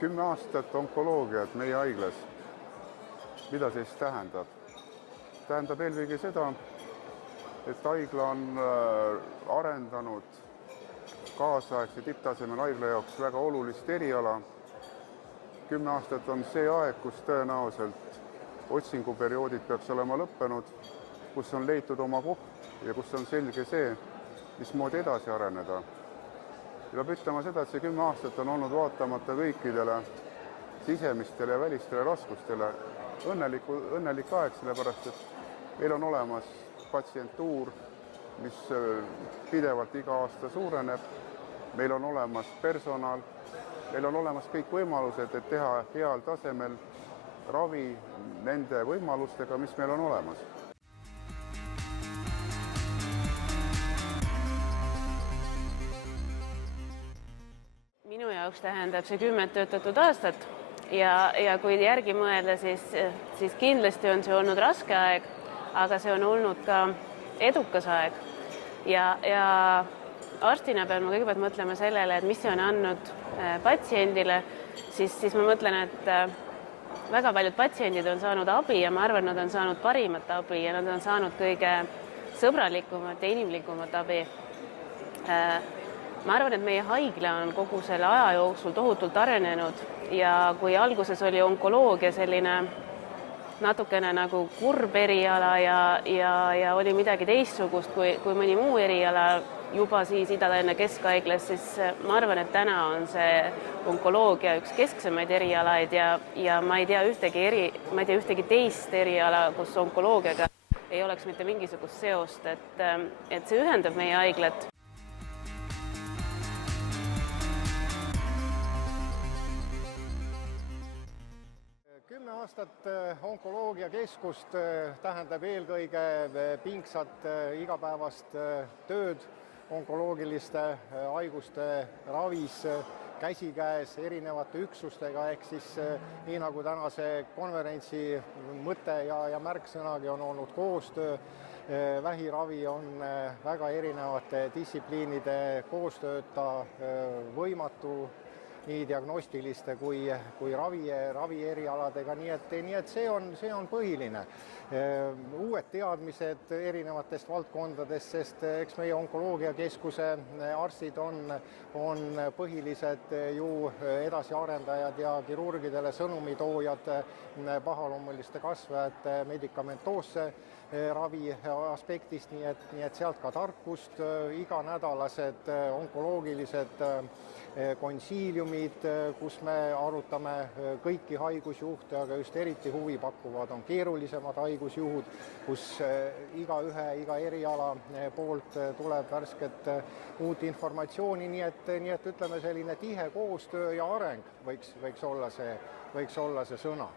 10 aastat onkoloogiat meie haiglas. Mida see siis tähendab? Tähendab eelkõige seda, et haigla on arendanud kaasaegse tipptasemel haigla jaoks väga olulist eriala. 10 aastat on see aeg, kus tõenäoliselt otsinguperioodid peaks olema lõppenud, kus on leitud oma koht ja kus on selge see, mismoodi edasi areneda. Ja peab ütlema seda, et see 10 aastat on olnud vaatamata kõikidele sisemistele ja välistele raskustele õnnelik aeg, sellepärast et meil on olemas patsientuur, mis pidevalt iga aasta suureneb, meil on olemas personal, meil on olemas kõik võimalused, et teha heal tasemel ravi nende võimalustega, mis meil on olemas. Minu jaoks tähendab see 10 töötatud aastat ja kui järgi mõelda, siis kindlasti on see olnud raske aeg, aga see on olnud ka edukas aeg. Ja arstina pean ma kõigepealt mõtlema sellele, et mis see on andnud patsiendile, siis ma mõtlen, et väga paljud patsiendid on saanud abi ja ma arvan, nad on saanud parimat abi ja nad on saanud kõige sõbralikumat ja inimlikumat abi. Ma arvan, et meie haigla on kogu selle aja jooksul tohutult arenenud ja kui alguses oli onkoloogia selline natukene nagu kurb eriala ja oli midagi teistsugust kui mõni muu eriala juba siis Ida-Tallinna Keskhaiglas, siis ma arvan, et täna on see onkoloogia üks kesksemaid erialaid ja ma ei tea ühtegi teist eriala, kus onkoloogiaga ei oleks mitte mingisugust seost, et see ühendab meie haiglat. 10 aastat onkoloogiakeskust tähendab eelkõige pingsat igapäevast tööd onkoloogiliste haiguste ravis käsikäes erinevate üksustega, ehk siis nii nagu tänase konverentsi mõte ja märksõnagi on olnud koostöö. Vähiravi on väga erinevate distsipliinide koostööta võimatu nii diagnostiliste kui ravi erialadega, nii et see on põhiline. Uued teadmised erinevatest valdkondadest, sest eks meie onkoloogiakeskuse arstid on põhilised ju edasiarendajad ja kirurgidele sõnumitoojad pahaloomuliste kasvajate medikamentoosse ravi aspektist, nii et sealt ka tarkust, iganädalased onkoloogilised konsiiliumid, kus me arutame kõiki haigusjuhte, aga just eriti huvi pakkuvad on keerulisemad haigusjuhud, kus iga eriala poolt tuleb värsket uut informatsiooni, nii et ütleme selline tihe koostöö ja areng võiks olla see sõna.